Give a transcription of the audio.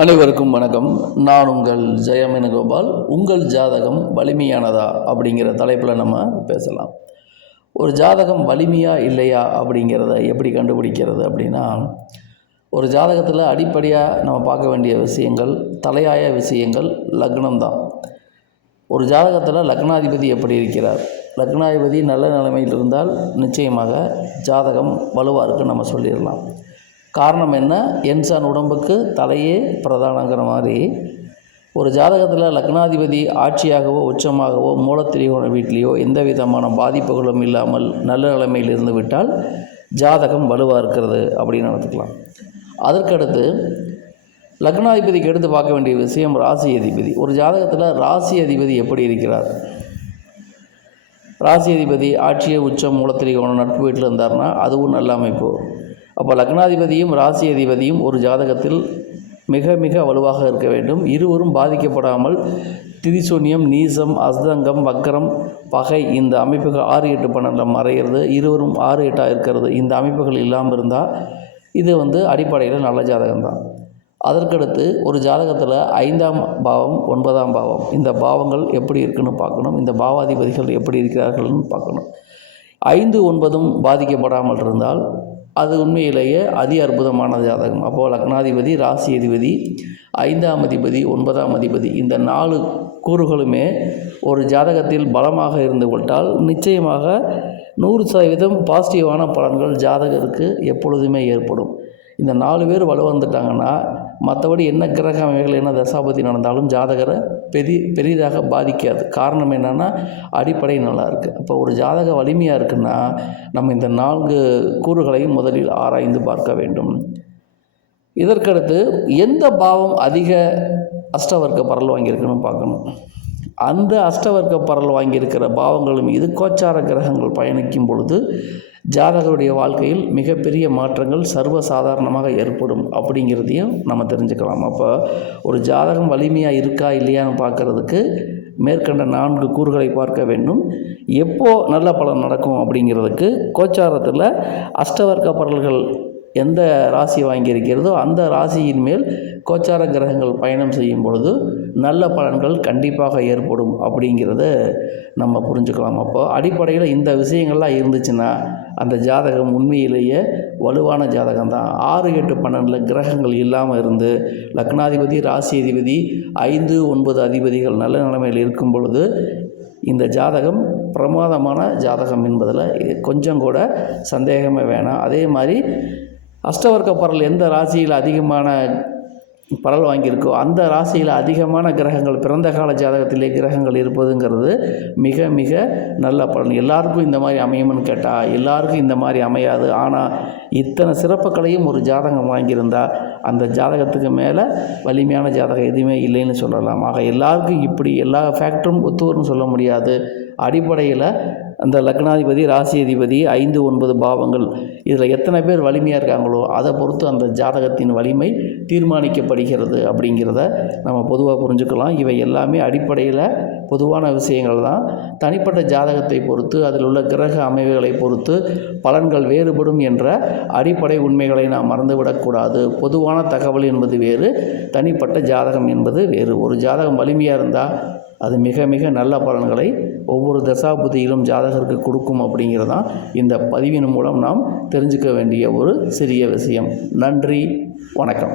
அனைவருக்கும் வணக்கம். நான் உங்கள் ஜெயமேனுகோபால். உங்கள் ஜாதகம் வலிமையானதா அப்படிங்கிற தலைப்பில் நம்ம பேசலாம். ஒரு ஜாதகம் வலிமையா இல்லையா அப்படிங்கிறத எப்படி கண்டுபிடிக்கிறது அப்படின்னா, ஒரு ஜாதகத்தில் அடிப்படையாக நம்ம பார்க்க வேண்டிய விஷயங்கள், தலையாய விஷயங்கள் லக்னம் தான். ஒரு ஜாதகத்தில் லக்னாதிபதி எப்படி இருக்கிறார், லக்னாதிபதி நல்ல நிலைமையில் இருந்தால் நிச்சயமாக ஜாதகம் வலுவாக இருக்குன்னு நம்ம சொல்லிடலாம். காரணம் என்ன? என்சான் உடம்புக்கு தலையே பிரதானங்கிற மாதிரி ஒரு ஜாதகத்தில் லக்னாதிபதி ஆட்சியாகவோ உச்சமாகவோ மூலத்திரிகோண வீட்டிலேயோ எந்த விதமான பாதிப்புகளும் இல்லாமல் நல்ல நிலைமையில் இருந்து விட்டால் ஜாதகம் வலுவாக இருக்கிறது அப்படின்னு நடத்துக்கலாம். அதற்கடுத்து லக்னாதிபதிக்கு எடுத்து பார்க்க வேண்டிய விஷயம் ராசி அதிபதி. ஒரு ஜாதகத்தில் ராசி அதிபதி எப்படி இருக்கிறார், ராசி அதிபதி ஆட்சியை உச்சம் மூலத்திரிகோணம் நட்பு வீட்டில் இருந்தார்னா அதுவும் நல்ல அமைப்பு. அப்போ லக்னாதிபதியும் ராசி அதிபதியும் ஒரு ஜாதகத்தில் மிக மிக வலுவாக இருக்க வேண்டும். இருவரும் பாதிக்கப்படாமல் திரிசூன்யம், நீசம், அஸ்தங்கம், வக்கரம், பகை இந்த அமைப்புகள் 6, 8, 12 மறைகிறது, இருவரும் 6, 8 இருக்கிறது, இந்த அமைப்புகள் இல்லாமல் இருந்தால் இது அடிப்படையில் நல்ல ஜாதகம்தான். அதற்கடுத்து ஒரு ஜாதகத்தில் 5ஆம் பாவம் 9ஆம் பாவம் இந்த பாவங்கள் எப்படி இருக்குன்னு பார்க்கணும். இந்த பாவாதிபதிகள் எப்படி இருக்கிறார்கள்னு பார்க்கணும். 5, 9 பாதிக்கப்படாமல் இருந்தால் அது உண்மையிலேயே அதி அற்புதமான ஜாதகம். அப்போது லக்னாதிபதி, ராசி அதிபதி, 5ஆம் அதிபதி, 9ஆம் அதிபதி இந்த 4 கூறுகளுமே ஒரு ஜாதகத்தில் பலமாக இருந்து விட்டால் நிச்சயமாக 100% பாசிட்டிவான பலன்கள் ஜாதகருக்கு எப்பொழுதுமே ஏற்படும். இந்த 4 பேர் வந்துட்டாங்கன்னா மற்றபடி என்ன கிரக அமைகள் என்ன தசாபதி நடந்தாலும் ஜாதகரை பெரிதாக பாதிக்காது. காரணம் என்னென்னா அடிப்படை நல்லா இருக்குது. அப்போ ஒரு ஜாதக வலிமையாக இருக்குன்னா நம்ம இந்த 4 கூறுகளையும் முதலில் ஆராய்ந்து பார்க்க வேண்டும். இதற்கடுத்து எந்த பாவம் அதிக அஷ்டவர்க்க பரல் வாங்கியிருக்குன்னு பார்க்கணும். அந்த அஷ்டவர்க்க பரல் வாங்கியிருக்கிற பாவங்களும் இது கோச்சார கிரகங்கள் பயணிக்கும் பொழுது ஜாதகருடைய வாழ்க்கையில் மிகப்பெரிய மாற்றங்கள் சர்வசாதாரணமாக ஏற்படும் அப்படிங்கிறதையும் நம்ம தெரிஞ்சுக்கலாம். அப்போ ஒரு ஜாதகம் வலிமையாக இருக்கா இல்லையான்னு பார்க்குறதுக்கு மேற்கண்ட 4 கூறுகளை பார்க்க வேண்டும். எப்போது நல்ல பலன் நடக்கும் அப்படிங்கிறதுக்கு கோச்சாரத்தில் அஷ்டவர்க்க பரல்கள் எந்த ராசி வாங்கியிருக்கிறதோ அந்த ராசியின் மேல் கோச்சார கிரகங்கள் பயணம் செய்யும் பொழுது நல்ல பலன்கள் கண்டிப்பாக ஏற்படும் அப்படிங்கிறத நம்ம புரிஞ்சுக்கலாம். அப்போ அடிப்படையில் இந்த விஷயங்கள்லாம் இருந்துச்சுன்னா அந்த ஜாதகம் உண்மையிலேயே வலுவான ஜாதகம் தான். 6, 8, 12 கிரகங்கள் இல்லாமல் இருந்து லக்னாதிபதி, ராசி அதிபதி, 5, 9 அதிபதிகள் நல்ல நிலைமையில் இருக்கும் பொழுது இந்த ஜாதகம் பிரமாதமான ஜாதகம் என்பதில் கொஞ்சம் கூட சந்தேகமே வேணாம். அதே மாதிரி அஷ்டவர்க்க பரல் எந்த ராசியில் அதிகமான பரல் வாங்கியிருக்கோ அந்த ராசியில் அதிகமான கிரகங்கள் பிறந்த கால ஜாதகத்திலே கிரகங்கள் இருப்பதுங்கிறது மிக மிக நல்ல பலன். எல்லாருக்கும் இந்த மாதிரி அமையும்னு கேட்டால் எல்லாருக்கும் இந்த மாதிரி அமையாது. ஆனால் இத்தனை சிறப்புகளையும் ஒரு ஜாதகம் வாங்கியிருந்தால் அந்த ஜாதகத்துக்கு மேலே வலிமையான ஜாதகம் எதுவுமே இல்லைன்னு சொல்லலாம். ஆக எல்லாருக்கும் இப்படி எல்லா ஃபேக்டரும் ஒத்துவர்னு சொல்ல முடியாது. அடிப்படையில் அந்த லக்னாதிபதி, ராசி அதிபதி, 5, 9 பாவங்கள் இதில் எத்தனை பேர் வலிமையாக இருக்காங்களோ அதை பொறுத்து அந்த ஜாதகத்தின் வலிமை தீர்மானிக்கப்படுகிறது அப்படிங்கிறத நம்ம பொதுவாக புரிஞ்சுக்கலாம். இவை எல்லாமே அடிப்படையில் பொதுவான விஷயங்கள் தான். தனிப்பட்ட ஜாதகத்தை பொறுத்து அதில் உள்ள கிரக அமைவுகளை பொறுத்து பலன்கள் வேறுபடும் என்ற அடிப்படை உண்மைகளை நாம் மறந்துவிடக்கூடாது. பொதுவான தகவல் என்பது வேறு, தனிப்பட்ட ஜாதகம் என்பது வேறு. ஒரு ஜாதகம் வலிமையாக இருந்தால் அது மிக மிக நல்ல பலன்களை ஒவ்வொரு தசாபுதியிலும் ஜாதகருக்கு கொடுக்கும் அப்படிங்கிறதான் இந்த பதிவின் மூலம் நாம் தெரிஞ்சுக்க வேண்டிய ஒரு சிறிய விஷயம். நன்றி, வணக்கம்.